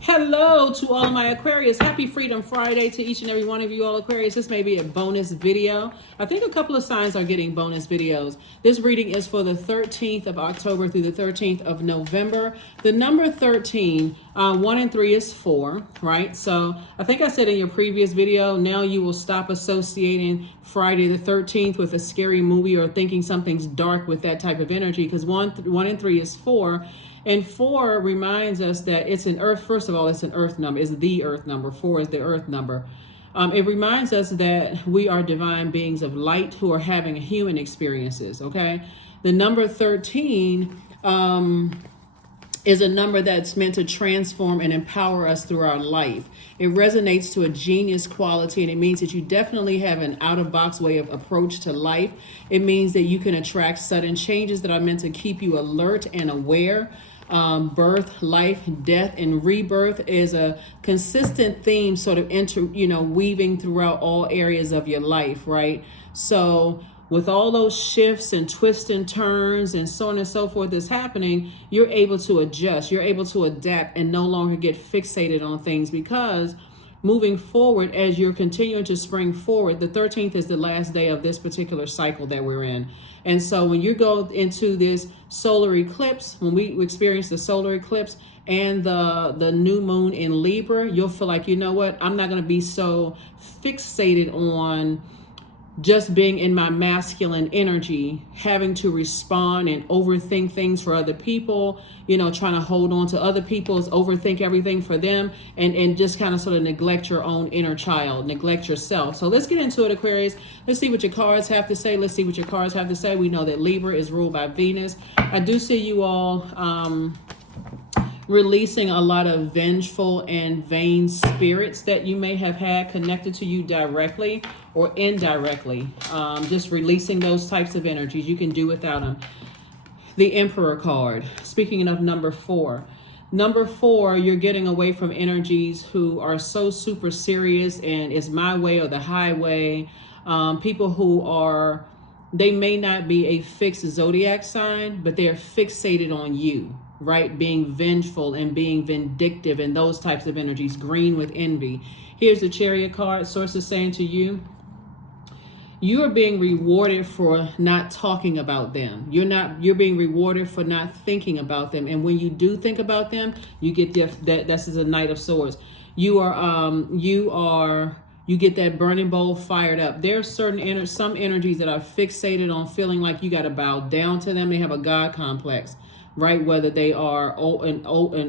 Hello to all of my Aquarius. Happy Freedom Friday to each and every one of you all Aquarius. This may be a bonus video. I think a couple of signs are getting bonus videos. This reading is for the 13th of October through the 13th of November. The number 13, 1 and 3 is 4, right? So I think I said in your previous video, now you will stop associating Friday the 13th with a scary movie or thinking something's dark with that type of energy, because 1 and 3 is 4. And 4 reminds us that it's an earth. First of all, it's an earth number. It's the earth number. 4 is the earth number. It reminds us that we are divine beings of light who are having human experiences, okay? The number 13 is a number that's meant to transform and empower us through our life. It resonates to a genius quality, and it means that you definitely have an out-of-box way of approach to life. It means that you can attract sudden changes that are meant to keep you alert and aware. Birth, life, death, and rebirth is a consistent theme, sort of weaving throughout all areas of your life, right? So with all those shifts and twists and turns and so on and so forth that's happening, you're able to adjust, you're able to adapt and no longer get fixated on things, because moving forward, as you're continuing to spring forward, the 13th is the last day of this particular cycle that we're in. And so when you go into this solar eclipse, when we experience the solar eclipse and the new moon in Libra, you'll feel like, you know what, I'm not going to be so fixated on just being in my masculine energy, having to respond and overthink things for other people, trying to hold on to other people's, overthink everything for them, and just kind of sort of neglect your own inner child, neglect yourself. So let's get into it, Aquarius. Let's see what your cards have to say. Let's see what your cards have to say. We know that Libra is ruled by Venus. I do see you all releasing a lot of vengeful and vain spirits that you may have had connected to you directly or indirectly. Just releasing those types of energies. You can do without them. The Emperor card. Speaking of number 4. Number 4, you're getting away from energies who are so super serious and it's my way or the highway. People who they may not be a fixed zodiac sign, but they're fixated on you, right? Being vengeful and being vindictive and those types of energies. Green with envy. Here's the Chariot card. Source is saying to you, you are being rewarded for not talking about them. You're being rewarded for not thinking about them. And when you do think about them, you get this is a Knight of Swords. You get that burning bowl fired up. There's some energies that are fixated on feeling like you got to bow down to them. They have a God complex, right? Whether they are an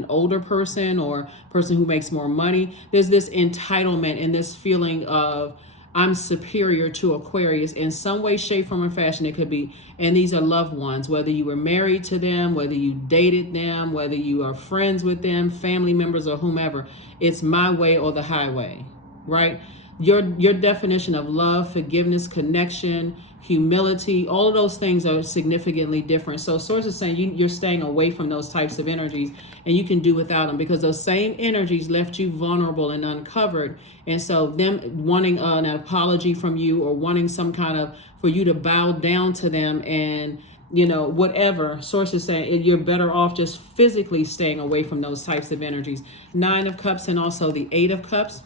older person or person who makes more money. There's this entitlement and this feeling of I'm superior to Aquarius in some way, shape, form, or fashion. It could be, and these are loved ones, whether you were married to them, whether you dated them, whether you are friends with them, family members, or whomever. It's my way or the highway, right? Your definition of love, forgiveness, connection, humility, all of those things are significantly different. So Source is saying you're staying away from those types of energies, and you can do without them, because those same energies left you vulnerable and uncovered. And so them wanting an apology from you or wanting some kind of, for you to bow down to them and whatever, Source is saying you're better off just physically staying away from those types of energies. 9 of Cups and also the 8 of Cups.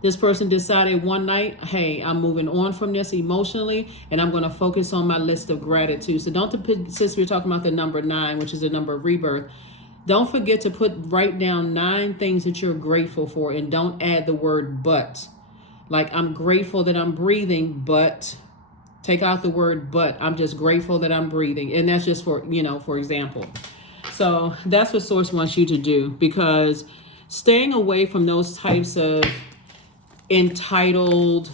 This person decided one night, hey, I'm moving on from this emotionally, and I'm going to focus on my list of gratitude. So since we're talking about the number 9, which is the number of rebirth, don't forget to write down 9 things that you're grateful for, and don't add the word but. Like, I'm grateful that I'm breathing, but take out the word but. I'm just grateful that I'm breathing. And that's just for example. So that's what Source wants you to do, because staying away from those types of entitled,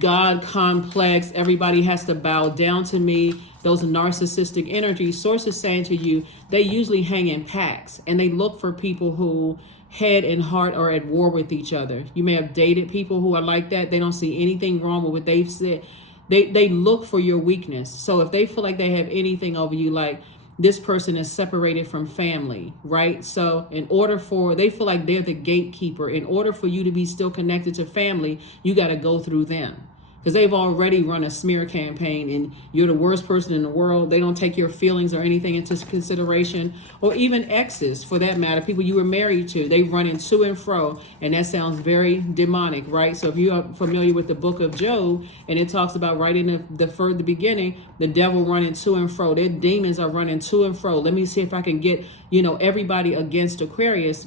God complex, everybody has to bow down to me, those narcissistic energies, Source is saying to you, they usually hang in packs, and they look for people who head and heart are at war with each other. You may have dated people who are like that. They don't see anything wrong with what they've said. They look for your weakness. So if they feel like they have anything over you, like this person is separated from family, right? So they feel like they're the gatekeeper. In order for you to be still connected to family, you got to go through them, because they've already run a smear campaign and you're the worst person in the world. They don't take your feelings or anything into consideration, or even exes for that matter, people you were married to. They run in to and fro, and that sounds very demonic, right? So if you are familiar with the book of Job, and it talks about right in the beginning, the devil running to and fro. Their demons are running to and fro. Let me see if I can get, everybody against Aquarius,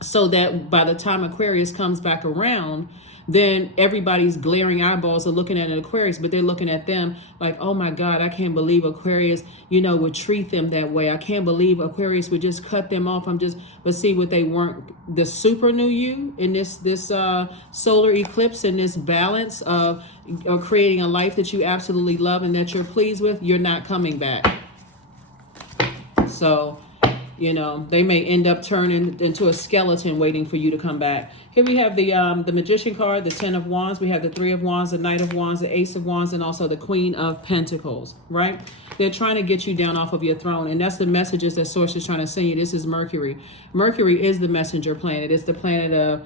so that by the time Aquarius comes back around, then everybody's glaring eyeballs are looking at an Aquarius, but they're looking at them like, oh my God, I can't believe Aquarius, would treat them that way. I can't believe Aquarius would just cut them off. But see what they weren't, the super new you in this solar eclipse and this balance of creating a life that you absolutely love and that you're pleased with, you're not coming back. So, they may end up turning into a skeleton waiting for you to come back. Here we have the Magician card, the 10 of Wands. We have the 3 of Wands, the Knight of Wands, the Ace of Wands, and also the Queen of Pentacles, right? They're trying to get you down off of your throne, and that's the messages that Source is trying to send you. This is Mercury. Mercury is the messenger planet. It's the planet of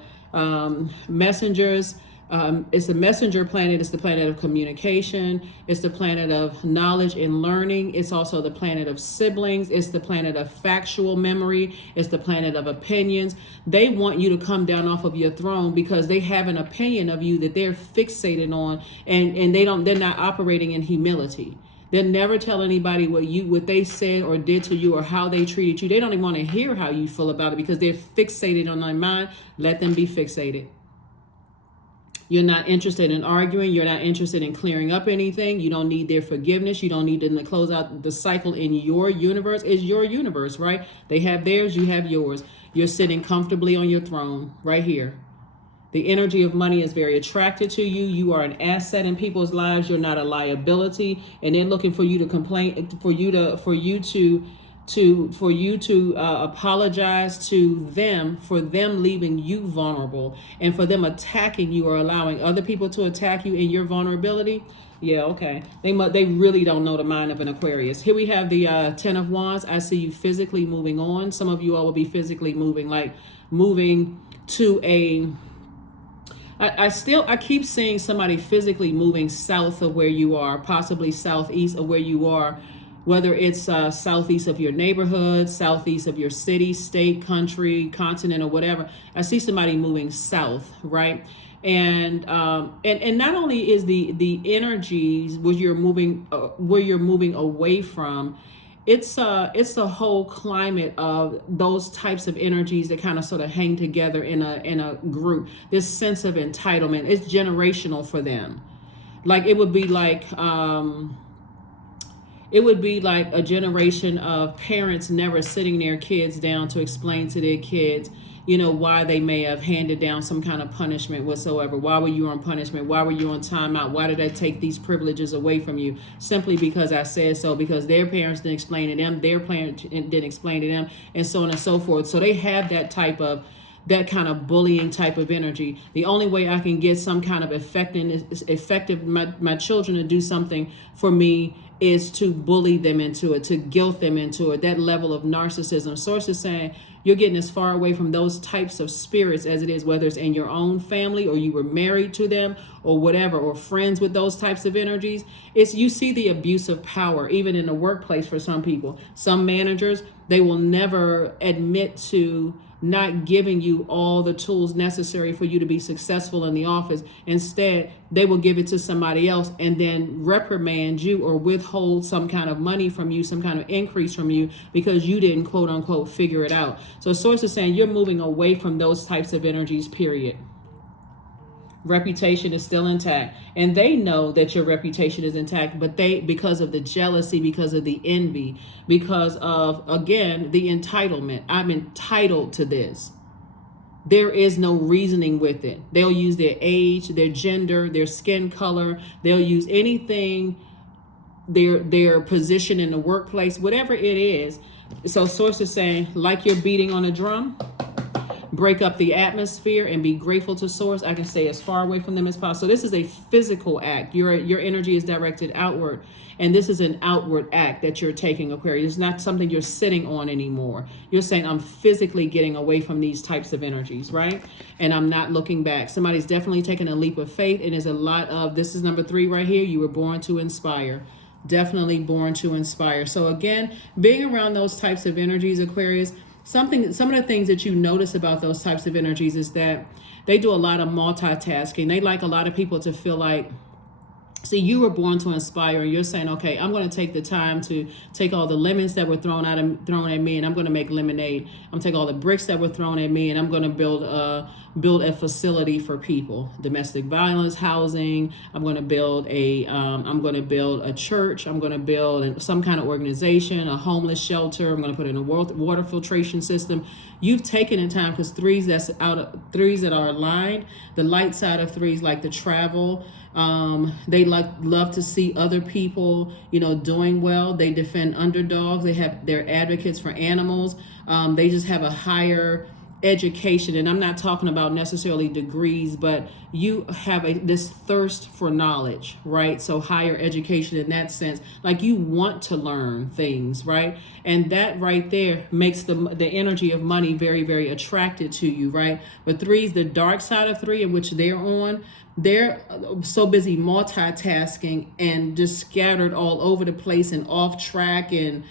messengers. It's the messenger planet. It's the planet of communication. It's the planet of knowledge and learning. It's also the planet of siblings. It's the planet of factual memory. It's the planet of opinions. They want you to come down off of your throne because they have an opinion of you that they're fixated on, and they're not operating in humility. They'll never tell anybody what they said or did to you or how they treated you. They don't even want to hear how you feel about it because they're fixated on their mind. Let them be fixated. You're not interested in arguing. You're not interested in clearing up anything. You don't need their forgiveness. You don't need them to close out the cycle in your universe. It's your universe, right? They have theirs. You have yours. You're sitting comfortably on your throne right here. The energy of money is very attracted to you. You are an asset in people's lives. You're not a liability. And they're looking for you to complain, for you to apologize to them for them leaving you vulnerable and for them attacking you or allowing other people to attack you in your vulnerability. Yeah, okay. They really don't know the mind of an Aquarius. Here we have the 10 of Wands. I see you physically moving on. Some of you all will be physically moving to a... I keep seeing somebody physically moving south of where you are, possibly southeast of where you are, whether it's southeast of your neighborhood, southeast of your city, state, country, continent, or whatever. I see somebody moving south, right? And not only is the energies where you're moving away from, it's the whole climate of those types of energies that kind of sort of hang together in a group. This sense of entitlement, it's generational for them. Like it would be like a generation of parents never sitting their kids down to explain to their kids, why they may have handed down some kind of punishment whatsoever. Why were you on punishment? Why were you on timeout? Why did I take these privileges away from you? Simply because I said so, because their parents didn't explain to them, their parents didn't explain to them, and so on and so forth. So they have that kind of bullying type of energy. The only way I can get some kind of effective my children to do something for me is to bully them into it, to guilt them into it, that level of narcissism. Source is saying you're getting as far away from those types of spirits as it is, whether it's in your own family or you were married to them or whatever, or friends with those types of energies. You see the abuse of power, even in the workplace for some people. Some managers, they will never admit to not giving you all the tools necessary for you to be successful in the office. Instead, they will give it to somebody else and then reprimand you or withhold some kind of money from you, some kind of increase from you, because you didn't, quote unquote, figure it out. So Source is saying you're moving away from those types of energies, period. Reputation is still intact, and they know that your reputation is intact, but because of the jealousy, because of the envy, because of, again, the entitlement. I'm entitled to this. There is no reasoning with it. They'll use their age, their gender, their skin color. They'll use anything, their position in the workplace, whatever it is. So Source is saying, like you're beating on a drum, break up the atmosphere and be grateful to source. I can stay as far away from them as possible. So this is a physical act. Your energy is directed outward. And this is an outward act that you're taking, Aquarius. It's not something you're sitting on anymore. You're saying, I'm physically getting away from these types of energies, right? And I'm not looking back. Somebody's definitely taking a leap of faith. And there's a lot of, this is number 3 right here. You were born to inspire. Definitely born to inspire. So again, being around those types of energies, Aquarius, some of the things that you notice about those types of energies is that they do a lot of multitasking. They like a lot of people to feel like, see, you were born to inspire, and you're saying, okay, I'm going to take the time to take all the lemons that were thrown at me, and I'm going to make lemonade. I'm going to take all the bricks that were thrown at me, and I'm going to build a facility for people, domestic violence, housing. I'm going to build a church. I'm going to build some kind of organization, a homeless shelter. I'm going to put in a water filtration system. You've taken in time, because threes that are aligned, the light side of threes like to travel. They love to see other people, doing well. They defend underdogs. They're advocates for animals. They just have a higher education, and I'm not talking about necessarily degrees, but you have this thirst for knowledge, right? So higher education in that sense, like you want to learn things, right? And that right there makes the energy of money very, very attracted to you, right? But threes, the dark side of 3, in which they're on, they're so busy multitasking and just scattered all over the place and off track, and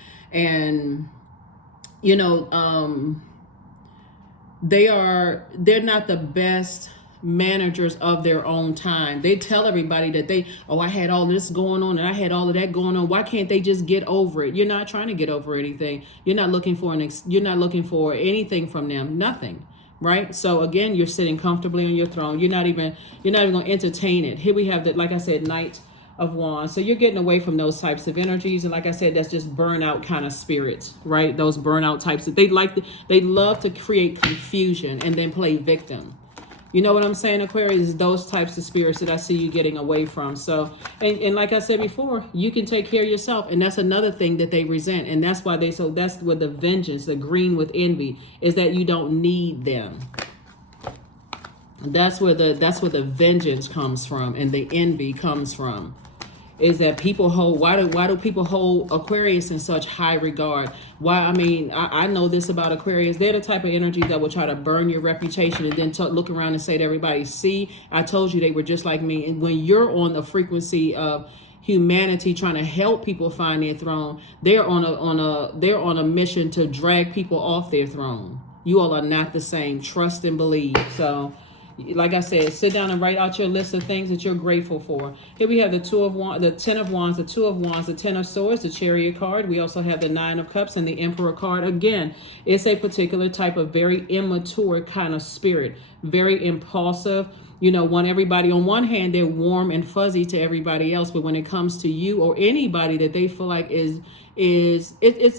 they're not the best managers of their own time. They tell everybody that I had all this going on and I had all of that going on. Why can't they just get over it? You're not trying to get over anything. You're not looking for anything from them. Nothing. Right? So again, you're sitting comfortably on your throne. You're not even going to entertain it. Here we have that, like I said, Knight of Wands. So you're getting away from those types of energies, and like I said, that's just burnout kind of spirits, right? Those burnout types that they love to create confusion and then play victim. You know what I'm saying, Aquarius? Those types of spirits that I see you getting away from. So, and like I said before, you can take care of yourself. And that's another thing that they resent. And that's why that's with the vengeance, the green with envy, is that you don't need them. That's where the vengeance comes from, and the envy comes from. Is that people hold, why do people hold Aquarius in such high regard? I know this about Aquarius. They're the type of energy that will try to burn your reputation and then look around and say to everybody, see, I told you they were just like me. And when you're on the frequency of humanity trying to help people find their throne, they're on a mission to drag people off their throne. You all are not the same. Trust and believe. So, like I said, sit down and write out your list of things that you're grateful for. Here we have the 2 of Wands, the 10 of Wands, the 2 of Wands, the 10 of Swords, the Chariot card. We also have the 9 of Cups and the Emperor card. Again, it's a particular type of very immature kind of spirit, very impulsive. Want everybody, on one hand, they're warm and fuzzy to everybody else, but when it comes to you or anybody that they feel like it's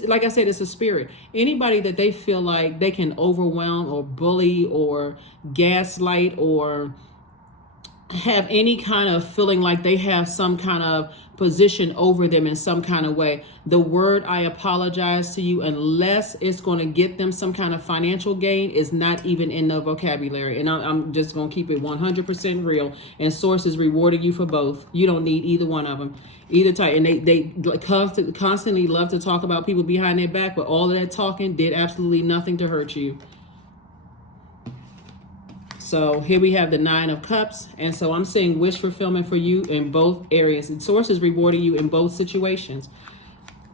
like I said, it's a spirit. Anybody that they feel like they can overwhelm or bully or gaslight or have any kind of feeling like they have some kind of position over them in some kind of way, the word I apologize to you, unless it's going to get them some kind of financial gain, is not even in the vocabulary. And I'm just going to keep it 100% real. And Source is rewarding you for both. You don't need either one of them, either type. And they constantly love to talk about people behind their back, but all of that talking did absolutely nothing to hurt you. So here we have the 9 of Cups. And so I'm seeing wish fulfillment for you in both areas. And Source is rewarding you in both situations.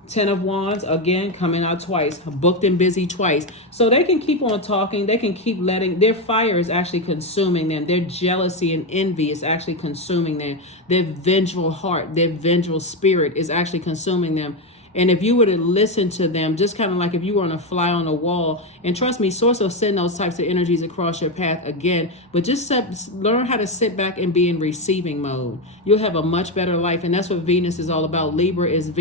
10 of Wands, again, coming out twice. Booked and busy twice. So they can keep on talking. They can keep letting, their fire is actually consuming them. Their jealousy and envy is actually consuming them. Their vengeful heart, their vengeful spirit is actually consuming them. And if you were to listen to them, just kind of like if you were on a fly on a wall, and trust me, Source will send those types of energies across your path again, but just learn how to sit back and be in receiving mode. You'll have a much better life. And that's what Venus is all about. Libra is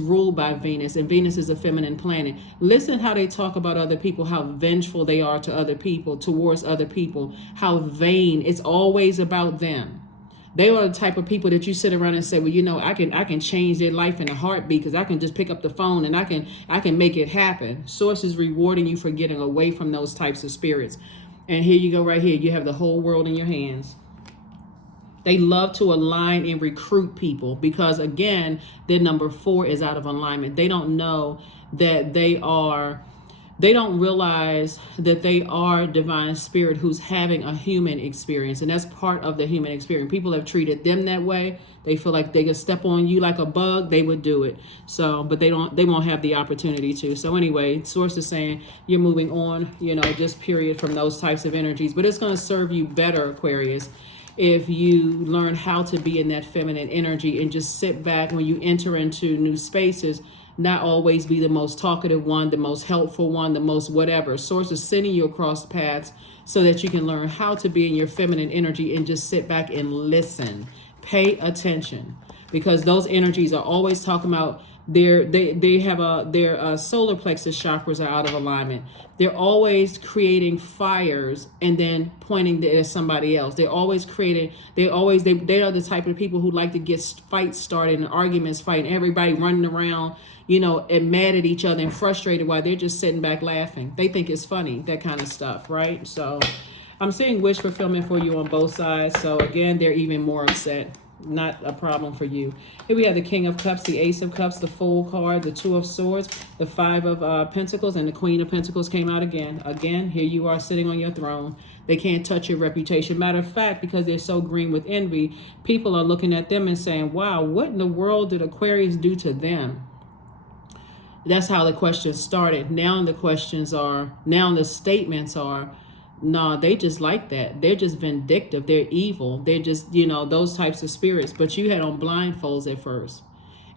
ruled by Venus, and Venus is a feminine planet. Listen how they talk about other people, how vengeful they are to other people, towards other people, how vain. It's always about them. They are the type of people that you sit around and say, well, you know, I can change their life in a heartbeat because I can just pick up the phone and I can make it happen. Source is rewarding you for getting away from those types of spirits. And here you go right here. You have the whole world in your hands. They love to align and recruit people because, again, their number 4 is out of alignment. They don't know that they don't realize that they are divine spirit who's having a human experience. And that's part of the human experience. People have treated them that way. They feel like they could step on you like a bug, they would do it. So, but they won't have the opportunity to. So anyway, source is saying you're moving on, you know, just period, from those types of energies. But it's going to serve you better, Aquarius, if you learn how to be in that feminine energy and just sit back when you enter into new spaces, not always be the most talkative one, the most helpful one, the most whatever. Source is sending you across paths so that you can learn how to be in your feminine energy and just sit back and listen. Pay attention, because those energies are always talking about their solar plexus chakras are out of alignment. They're always creating fires and then pointing at somebody else. They're always creating. They are the type of people who like to get fights started and arguments, fighting, everybody running around, you know, and mad at each other and frustrated while they're just sitting back laughing. They think it's funny, that kind of stuff, right? So I'm seeing wish fulfillment for you on both sides. So again, they're even more upset. Not a problem for you. Here we have the King of Cups, the Ace of Cups, the Fool card, the Two of Swords, the Five of Pentacles, and the Queen of Pentacles came out again. Again, here you are sitting on your throne. They can't touch your reputation. Matter of fact, because they're so green with envy, people are looking at them and saying, wow, what in the world did Aquarius do to them? That's how the questions started. Now the statements are, no, they just like that. They're just vindictive. They're evil. They're just, you know, those types of spirits. But you had on blindfolds at first.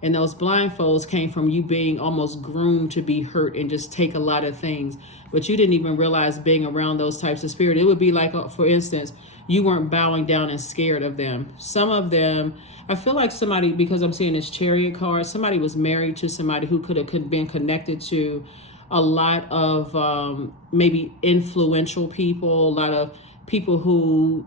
And those blindfolds came from you being almost groomed to be hurt and just take a lot of things. But you didn't even realize being around those types of spirits. It would be like, for instance, you weren't bowing down and scared of them. Some of them, I feel like somebody, because I'm seeing this Chariot card, somebody was married to somebody who could have been connected to a lot of maybe influential people, a lot of people who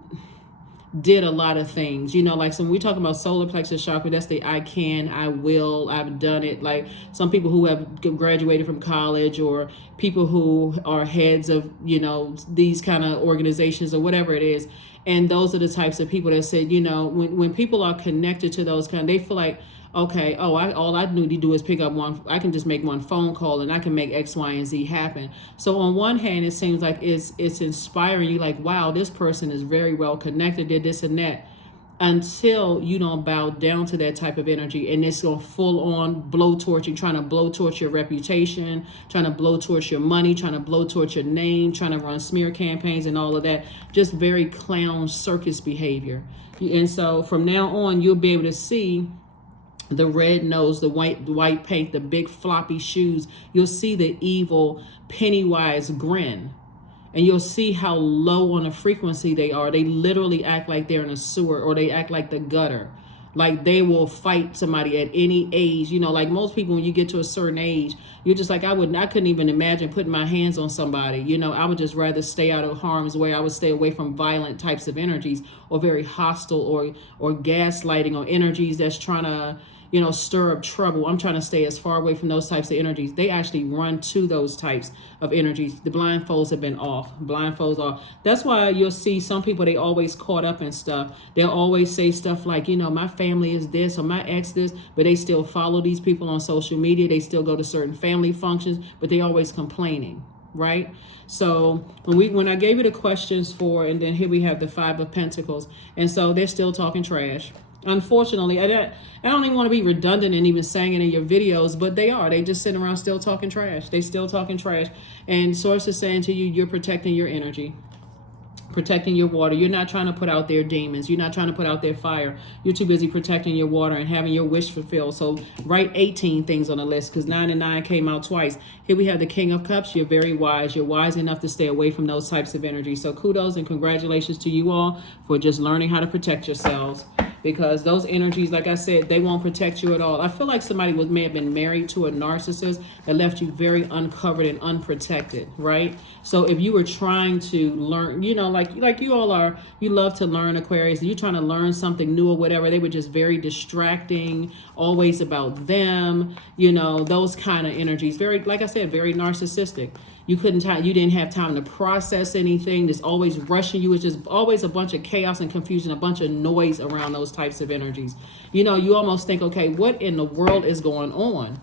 did a lot of things, you know, like when we talk about solar plexus chakra, that's the I can, I will, I've done it. Like some people who have graduated from college, or people who are heads of, you know, these kind of organizations or whatever it is. And those are the types of people that said, you know, when people are connected to those kind, they feel like, okay, all I need to do is pick up I can just make one phone call and I can make X, Y, and Z happen. So on one hand, it seems like it's inspiring you, like, wow, this person is very well connected, did this and that, until you don't bow down to that type of energy. And it's going full on blowtorch you, trying to blowtorch your reputation, trying to blowtorch your money, trying to blowtorch your name, trying to run smear campaigns and all of that. Just very clown circus behavior. And so from now on, you'll be able to see the red nose, the white paint, the big floppy shoes. You'll see the evil Pennywise grin. And you'll see how low on the frequency they are. They literally act like they're in a sewer, or they act like the gutter. Like they will fight somebody at any age. You know, like most people, when you get to a certain age, you're just like, I couldn't even imagine putting my hands on somebody. You know, I would just rather stay out of harm's way. I would stay away from violent types of energies, or very hostile, or gaslighting, or energies that's trying to, you know, stir up trouble. I'm trying to stay as far away from those types of energies. They actually run to those types of energies. The blindfolds have been off. Blindfolds off. That's why you'll see some people, they always caught up in stuff. They'll always say stuff like, you know, my family is this, or my ex this, but they still follow these people on social media. They still go to certain family functions, but they always complaining, right? So when I gave you the questions for, and then here we have the Five of Pentacles, and so they're still talking trash. Unfortunately, I don't even want to be redundant and even saying it in your videos, but they are. They just sitting around still talking trash. They still talking trash. And Source is saying to you, you're protecting your energy, protecting your water. You're not trying to put out their demons. You're not trying to put out their fire. You're too busy protecting your water and having your wish fulfilled. So write 18 things on the list, because 9 and 9 came out twice. Here we have the King of Cups. You're very wise. You're wise enough to stay away from those types of energy. So kudos and congratulations to you all for just learning how to protect yourselves. because those energies, like I said, they won't protect you at all. I feel like somebody may have been married to a narcissist that left you very uncovered and unprotected, right? So if you were trying to learn, you know, like you all are, you love to learn, Aquarius, you're trying to learn something new or whatever, they were just very distracting, always about them, you know, those kind of energies. Very, like I said, very narcissistic. You didn't have time to process anything. There's always rushing you. It's just always a bunch of chaos and confusion, a bunch of noise around those types of energies. You know, you almost think, okay, what in the world is going on?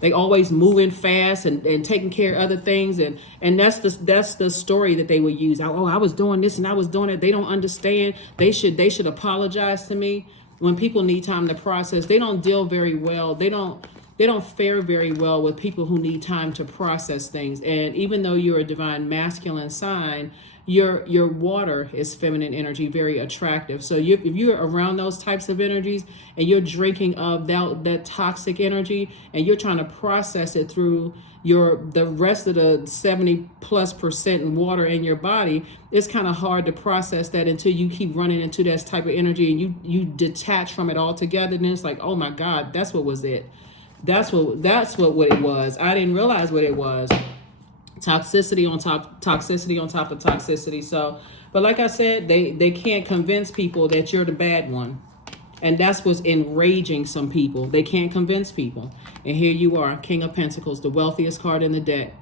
They always moving fast and taking care of other things. And that's the story that they would use. Oh, I was doing this and I was doing it. They don't understand. They should apologize to me. When people need time to process, they don't deal very well. They don't fare very well with people who need time to process things. And even though you're a divine masculine sign, your water is feminine energy, very attractive. So if you're around those types of energies and you're drinking of that toxic energy and you're trying to process it through the rest of the 70+% in water in your body, it's kind of hard to process that until you keep running into that type of energy and you detach from it altogether. And it's like, oh my God, that's what was it. That's what it was. I didn't realize what it was. Toxicity on top of toxicity. So, but like I said, they can't convince people that you're the bad one. And that's what's enraging some people. They can't convince people. And here you are, King of Pentacles, the wealthiest card in the deck.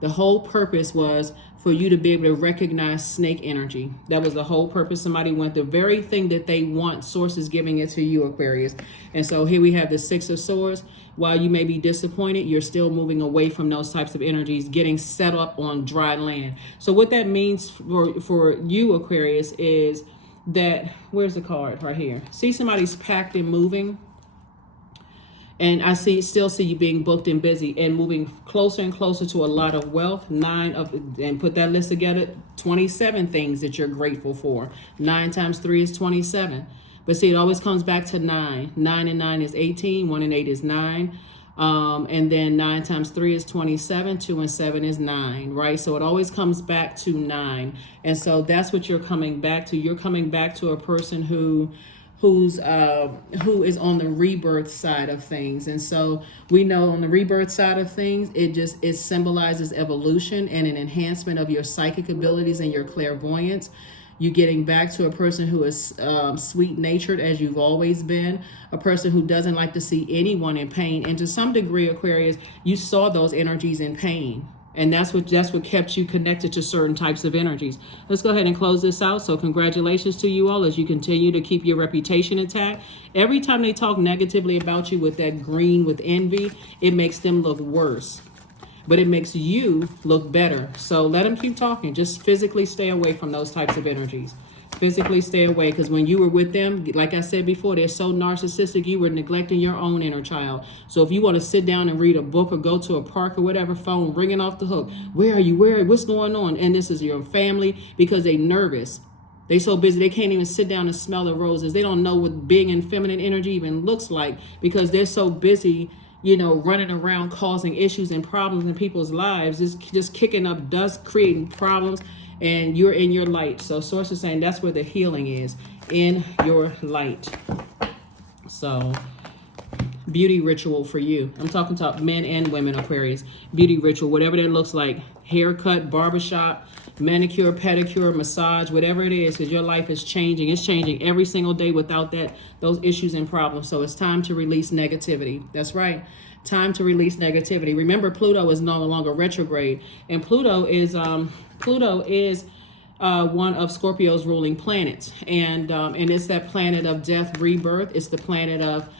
The whole purpose was for you to be able to recognize snake energy. That was the whole purpose. Somebody went the very thing that they want, source is giving it to you, Aquarius. And so here we have the Six of Swords. While you may be disappointed, you're still moving away from those types of energies, getting set up on dry land. So what that means for you, Aquarius, is that, where's the card? Right here. See, somebody's packed and moving. And I still see you being booked and busy and moving closer and closer to a lot of wealth. And put that list together, 27 things that you're grateful for. 9 times 3 is 27. But see, it always comes back to 9. 9 and 9 is 18. 1 and 8 is 9. And then 9 times 3 is 27. 2 and 7 is 9, right? So it always comes back to 9. And so that's what you're coming back to. You're coming back to a person who is on the rebirth side of things. And so we know on the rebirth side of things, it symbolizes evolution and an enhancement of your psychic abilities and your clairvoyance. You getting back to a person who is sweet-natured, as you've always been, a person who doesn't like to see anyone in pain. And to some degree, Aquarius, you saw those energies in pain. And that's what kept you connected to certain types of energies. Let's go ahead and close this out. So congratulations to you all as you continue to keep your reputation intact. Every time they talk negatively about you with that green, with envy, it makes them look worse. But it makes you look better. So let them keep talking. Just physically stay away from those types of energies. Physically stay away, because when you were with them, like I said before, they're so narcissistic, you were neglecting your own inner child. So if you want to sit down and read a book or go to a park or whatever, phone ringing off the hook, where are you? What's going on? And this is your family, because they're nervous. They so busy they can't even sit down and smell the roses. They don't know what being in feminine energy even looks like, because they're so busy, you know, running around causing issues and problems in people's lives, just kicking up dust, creating problems, and you're in your light. So Source is saying that's where the healing is, in your light. So beauty ritual for you. I'm talking to men and women, Aquarius. Beauty ritual, whatever that looks like. Haircut, barbershop, manicure, pedicure, massage, whatever it is, because your life is changing. It's changing every single day without those issues and problems. So it's time to release negativity. That's right. Time to release negativity. Remember, Pluto is no longer retrograde, and Pluto is one of Scorpio's ruling planets, and it's that planet of death, rebirth. It's the planet of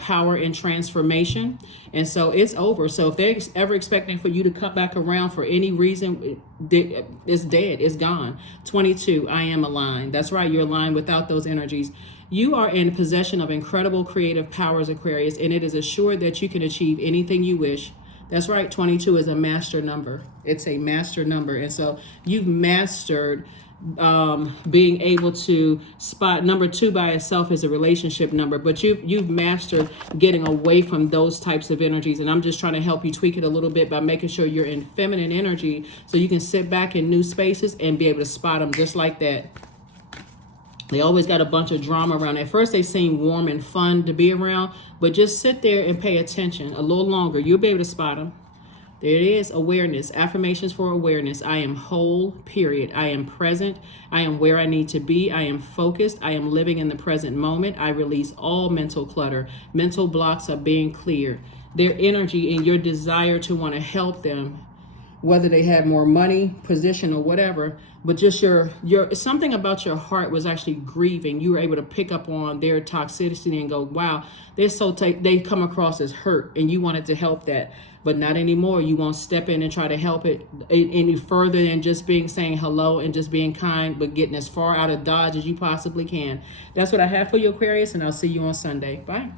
power and transformation. And so it's over. So if they're ever expecting for you to come back around for any reason, it's dead. It's gone. 22, I am aligned. That's right. You're aligned without those energies. You are in possession of incredible creative powers, Aquarius, and it is assured that you can achieve anything you wish. That's right. 22 is a master number. It's a master number. And so you've mastered being able to spot. Number 2 by itself is a relationship number, but you've mastered getting away from those types of energies. And I'm just trying to help you tweak it a little bit by making sure you're in feminine energy, so you can sit back in new spaces and be able to spot them just like that. They always got a bunch of drama around. At first, they seem warm and fun to be around, but just sit there and pay attention a little longer. You'll be able to spot them. There it is, awareness, affirmations for awareness. I am whole, period. I am present. I am where I need to be. I am focused. I am living in the present moment. I release all mental clutter. Mental blocks are being cleared. Their energy and your desire to want to help them, whether they have more money, position, or whatever, but just your something about your heart was actually grieving. You were able to pick up on their toxicity and go, wow, they come across as hurt, and you wanted to help that, but not anymore. You won't step in and try to help it any further than just saying hello and just being kind, but getting as far out of Dodge as you possibly can. That's what I have for you, Aquarius, and I'll see you on Sunday. Bye.